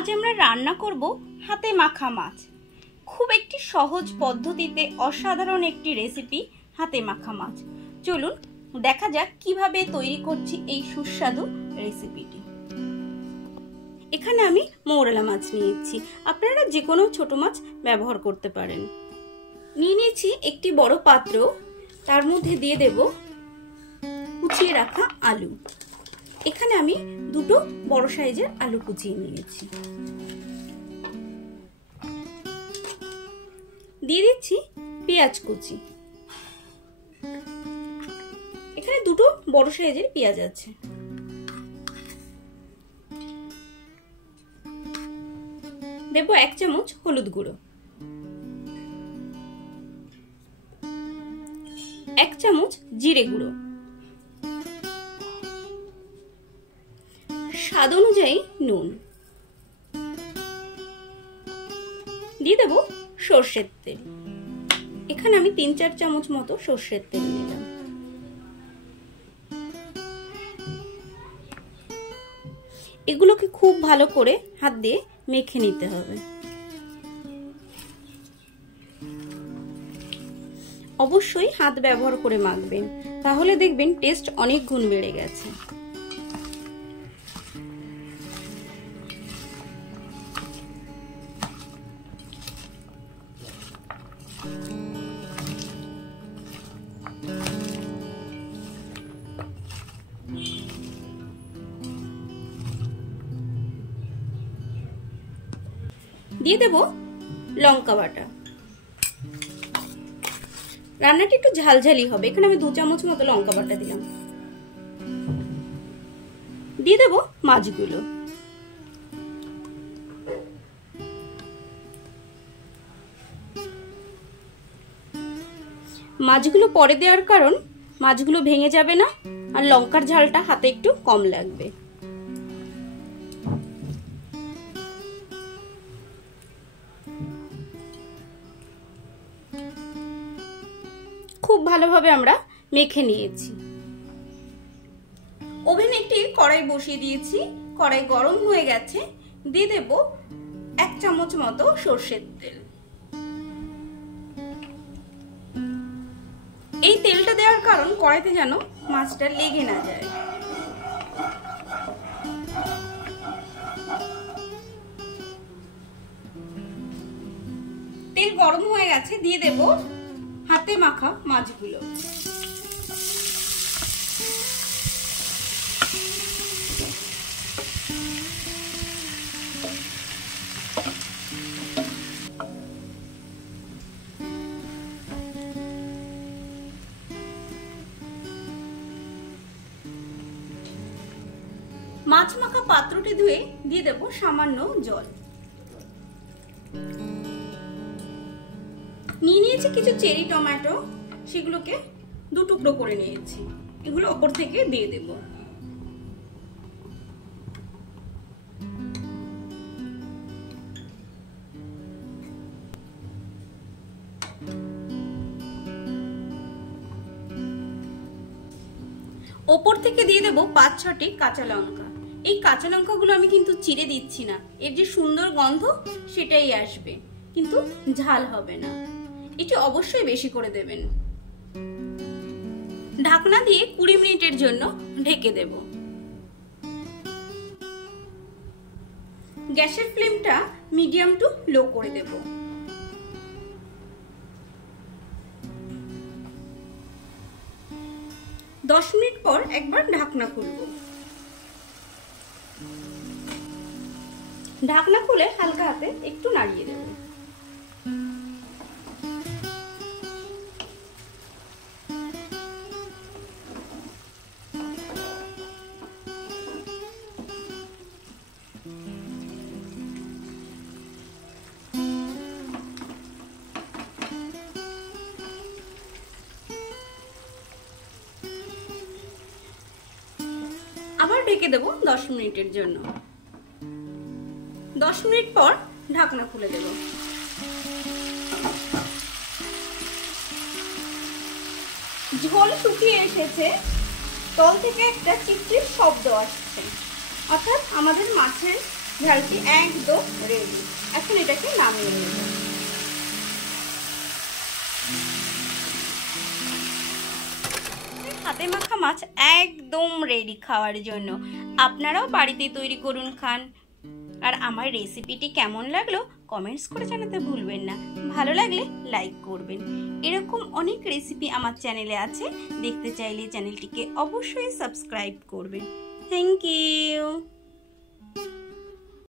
আজ আমরা রান্না করব হাতে মাখা মাছ। খুব একটি সহজ পদ্ধতিতে অসাধারণ একটি রেসিপি হাতে মাখা মাছ। চলুন দেখা যাক কিভাবে তৈরি করছি এই সুস্বাদু রেসিপিটি। এখানে আমি মৌরলা মাছ নিয়েছি, আপনারা যে কোনো ছোট মাছ ব্যবহার করতে পারেন। নিয়ে নিয়েছি একটি বড় পাত্র, তার মধ্যে দিয়ে দেব কুচিয়ে রাখা আলু। এখানে আমি দুটো বড় সাইজের আলু কুচিয়ে নিয়েছি। দিয়ে দিচ্ছি পেঁয়াজ কুচি। এখানে দুটো বড় সাইজের পেঁয়াজ আছে। দেব 1 চামচ হলুদ গুঁড়ো, 1 চামচ জিরে গুঁড়ো, স্বাদ অনুযায়ী নুন, দিয়ে দেব সর্ষের তেল। এখানে আমি 3-4 চামচ মতো সর্ষের তেল নিলাম। এগুলোকে খুব ভালো করে হাত দিয়ে মেখে নিতে হবে। অবশ্যই হাত ব্যবহার করে মাখবেন, তাহলে দেখবেন টেস্ট অনেক গুণ বেড়ে গেছে। দিয়ে দেব লঙ্কা বাটা। রান্নাটি একটু ঝালঝালি হবে, এখানে আমি 2 চামচ মতো লঙ্কা বাটা দিলাম। দিয়ে দেব মাছগুলো। মাছগুলো পরে দেওয়ার কারণ মাছগুলো ভেঙে যাবে না, আর লঙ্কার ঝালটা হাতে একটু কম লাগবে। খুব ভালোভাবে আমরা মেখে নিয়েছি। ওভেনে একটি কড়াই বসিয়ে দিয়েছি, কড়াই গরম হয়ে গেছে। দিয়ে দেব 1 চামচ মতো সর্ষের তেল। এই তেলটা দেওয়ার কারণ কড়াইতে যেন মাছটা লেগে না যায়। তেল গরম হয়ে গেছে, দিয়ে দেব হাতে মাখা মাছগুলো। মাছ মাখা পাত্রটি ধুয়ে দিয়ে দেব সামান্য জল। নিয়ে নিয়েছি কিছু চেরি টমেটো, সেগুলোকে 2 টুকরো করে নিয়েছি। এগুলো উপর থেকে দিয়ে দেব। ওপর থেকে দিয়ে দেব 5-6টি কাঁচা লঙ্কা। এই কাঁচা লঙ্কাগুলো আমি কিন্তু চিড়ে দিচ্ছি না, এর যে সুন্দর গন্ধ সেটাই আসবে, কিন্তু ঝাল হবে না। এটি অবশ্যই বেশি করে দেবেন। ঢাকনা দিয়ে 20 মিনিটের জন্য ঢেকে দেব। গ্যাসের ফ্লেমটা মিডিয়াম টু লো করে দেব। দশ মিনিট পর একবার ঢাকনা খুলব। ঢাকনা খুলে হালকা হাতে একটু নাড়িয়ে দেব। আবার ঢেকে দেব 10 মিনিটের জন্য। 10 মিনিট পর ঢাকনা খুলে দেব। ঝোল শুকিয়ে এসেছে, তল থেকে একটা চিটচিট শব্দ আসছে, অর্থাৎ আমাদের মাছের ঝালটি একদম রেডি। এখন এটাকে নামিয়ে নেব। হাতে মাখা মাছ একদম রেডি খাওয়ার জন্য। আপনারাও বাড়িতে তৈরি করুন, খান। আর আমার রেসিপিটি কেমন লাগলো কমেন্টস করে জানাতে ভুলবেন না। ভালো লাগলে লাইক করবেন। এরকম অনেক রেসিপি আমার চ্যানেলে আছে, দেখতে চাইলে চ্যানেলটিকে অবশ্যই সাবস্ক্রাইব করবেন। Thank you.